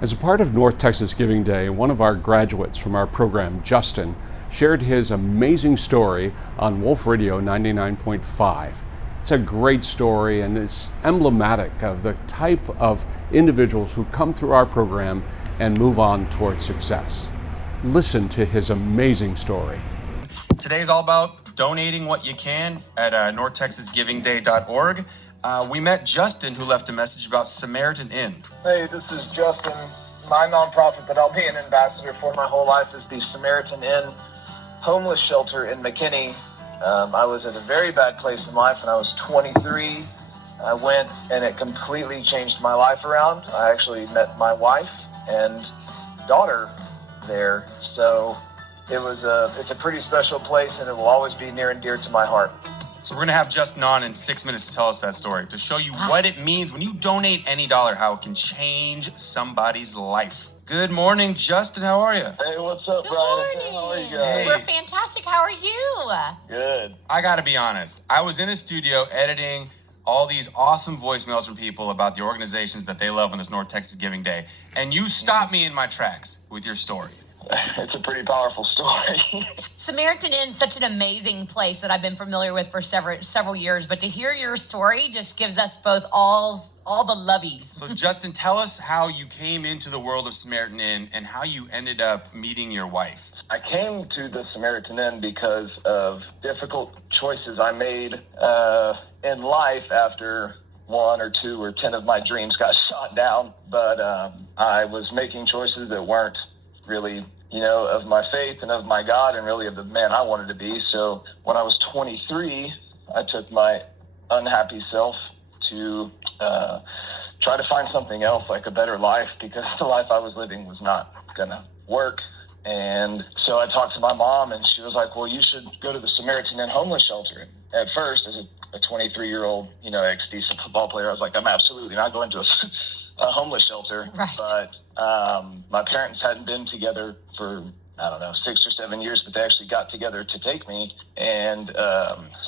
As a part of North Texas Giving Day, one of our graduates from our program, Justin, shared his amazing story on Wolf Radio 99.5. It's a great story and it's emblematic of the type of individuals who come through our program and move on towards success. Listen to his amazing story. Today's all about donating what you can at northtexasgivingday.org. We met Justin, who left a message about Samaritan Inn. Hey, this is Justin. My nonprofit that I'll be an ambassador for my whole life is the Samaritan Inn homeless shelter in McKinney. I was at a very bad place in life when I was 23. I went and it completely changed my life around. I actually met my wife and daughter there. So it's a pretty special place and it will always be near and dear to my heart. So we're going to have Justin on in 6 minutes to tell us that story, to show you what it means when you donate any dollar, how it can change somebody's life. Good morning, Justin. How are you? Hey, what's up, Brian? How are you guys? We're fantastic. How are you? Good. I got to be honest. I was in a studio editing all these awesome voicemails from people about the organizations that they love on this North Texas Giving Day, and you stopped me in my tracks with your story. It's a pretty powerful story. Samaritan Inn is such an amazing place that I've been familiar with for several years, but to hear your story just gives us both all the lovies. So Justin, tell us how you came into the world of Samaritan Inn and how you ended up meeting your wife. I came to the Samaritan Inn because of difficult choices I made in life after 1 or 2 or 10 of my dreams got shot down. But I was making choices that weren't really, of my faith and of my God and really of the man I wanted to be. So when I was 23, I took my unhappy self to try to find something else, like a better life, because the life I was living was not going to work. And so I talked to my mom and she was like, well, you should go to the Samaritan Inn homeless shelter. And at first, as a 23-year-old, ex-decent football player, I was like, I'm absolutely not going to a homeless shelter. Right. But my parents hadn't been together for, 6 or 7 years, but they actually got together to take me. And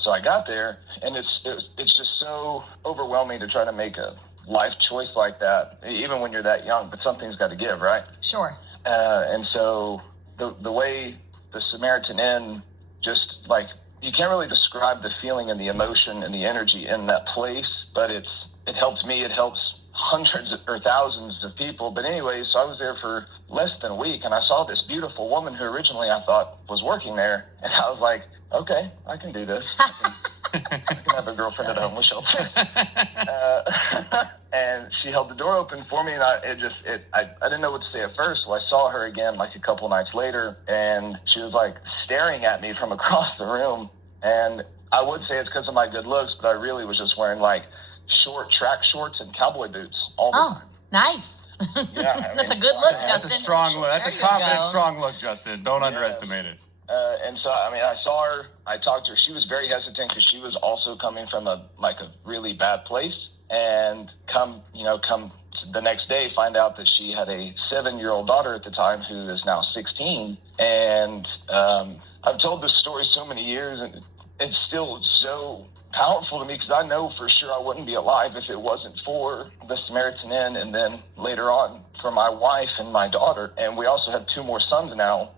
so I got there, and it's just so overwhelming to try to make a life choice like that, even when you're that young, but something's got to give, right? Sure. And so the way the Samaritan Inn, just like, you can't really describe the feeling and the emotion and the energy in that place, but it helped me. It helps hundreds or thousands of people. But anyway, so I was there for less than a week, and I saw this beautiful woman who originally I thought was working there, and I was like, okay, I can do this. I can have a girlfriend at a homeless shelter. And she held the door open for me, and I didn't know what to say at first. So I saw her again like a couple nights later, and she was like staring at me from across the room. And I would say it's because of my good looks, but I really was just wearing like short track shorts and cowboy boots all the time. Nice. Yeah, That's a good look, That's Justin. a strong look. That's There a you confident, go. strong look, Justin. Don't underestimate it. And so, I saw her, I talked to her. She was very hesitant because she was also coming from a really bad place. And come the next day, find out that she had a 7-year-old daughter at the time who is now 16. And I've told this story so many years, and it's still so powerful to me because I know for sure I wouldn't be alive if it wasn't for the Samaritan Inn, and then later on for my wife and my daughter. And we also have 2 more sons now.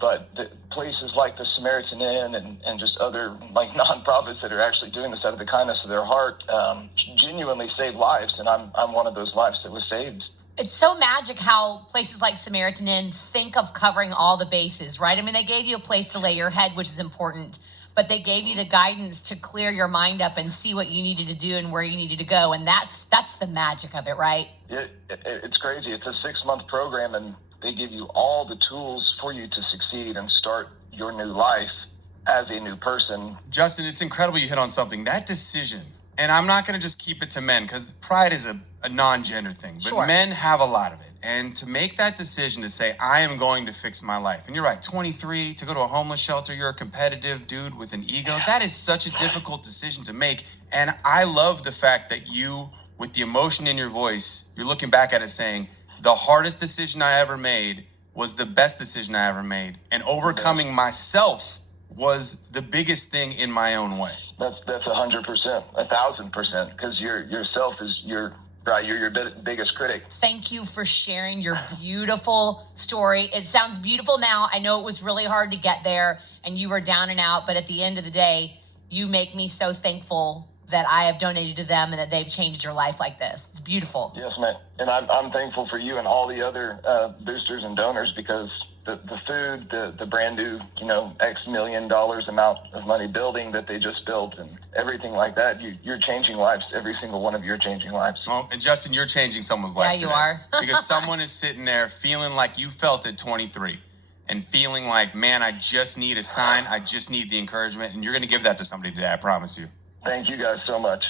But the places like the Samaritan Inn and just other like nonprofits that are actually doing this out of the kindness of their heart genuinely save lives. And I'm one of those lives that was saved. It's so magic how places like Samaritan Inn think of covering all the bases, right? I mean, they gave you a place to lay your head, which is important, but they gave you the guidance to clear your mind up and see what you needed to do and where you needed to go. And that's the magic of it, right? It's crazy. It's a 6-month program, and they give you all the tools for you to succeed and start your new life as a new person. Justin, it's incredible you hit on something. That decision, and I'm not going to just keep it to men because pride is a non-gender thing, but Sure. Men have a lot of it. And to make that decision to say, I am going to fix my life. And you're right, 23, to go to a homeless shelter, you're a competitive dude with an ego. That is such a difficult decision to make. And I love the fact that you, with the emotion in your voice, you're looking back at it saying, the hardest decision I ever made was the best decision I ever made. And overcoming myself was the biggest thing in my own way. That's 100%, 1,000%, because yourself is your Right, you're your biggest critic. Thank you for sharing your beautiful story. It sounds beautiful now. I know it was really hard to get there and you were down and out, but at the end of the day, you make me so thankful that I have donated to them and that they've changed your life like this. It's beautiful. Yes, man. And I'm thankful for you and all the other boosters and donors, because the food, the brand new, X million dollars amount of money building that they just built and everything like that, you're changing lives. Every single one of you are changing lives. Oh, and Justin, you're changing someone's life Yeah, you today. are. Because someone is sitting there feeling like you felt at 23 and feeling like, man, I just need a sign. I just need the encouragement. And you're going to give that to somebody today. I promise you. Thank you guys so much.